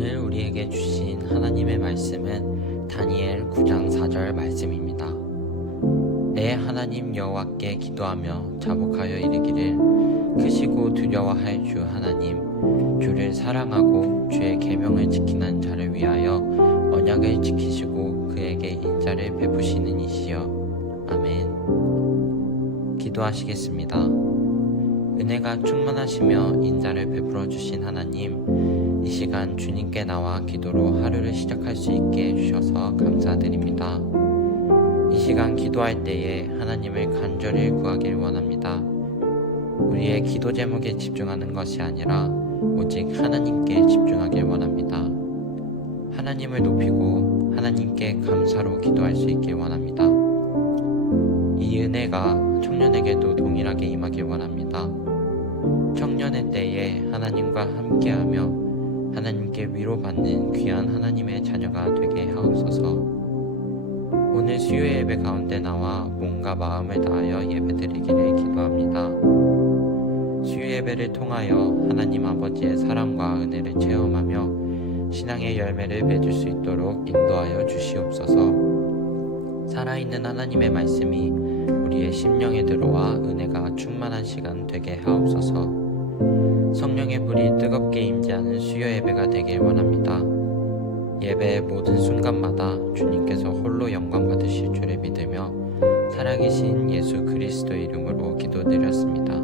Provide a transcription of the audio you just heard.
우리에게 주신 하나님의 말씀은 다니엘 9장 4절 말씀입니다. 내 하나님 여호와께 기도하며 자복하여 이르기를 크시고 두려워할 주 하나님 주를 사랑하고 주의 계명을 지키는 자를 위하여 언약을 지키시고 그에게 인자를 베푸시는 이시여 아멘 기도하시겠습니다. 은혜가 충만하시며 인자를 베풀어 주신 하나님, 이 시간 주님께 나와 기도로 하루를 시작할 수 있게 해주셔서 감사드립니다. 이 시간 기도할 때에 하나님을 간절히 구하길 원합니다. 우리의 기도 제목에 집중하는 것이 아니라 오직 하나님께 집중하길 원합니다. 하나님을 높이고 하나님께 감사로 기도할 수 있길 원합니다. 이 은혜가 청년에게도 동일하게 임하길 원합니다. 청년의 때에 하나님과 함께하며 하나님께 위로받는 귀한 하나님의 자녀가 되게 하옵소서. 오늘 수요 예배 가운데 나와 몸과 마음을 다하여 예배드리기를 기도합니다. 수요 예배를 통하여 하나님 아버지의 사랑과 은혜를 체험하며 신앙의 열매를 맺을 수 있도록 인도하여 주시옵소서. 살아있는 하나님의 말씀이 우리의 심령에 들어와 은혜가 충만한 시간 되게 하옵소서. 성령의 불이 뜨겁게 임재하는 수요 예배가 되길 원합니다. 예배의 모든 순간마다 주님께서 홀로 영광 받으실 줄을 믿으며 살아계신 예수 그리스도 이름으로 기도드렸습니다.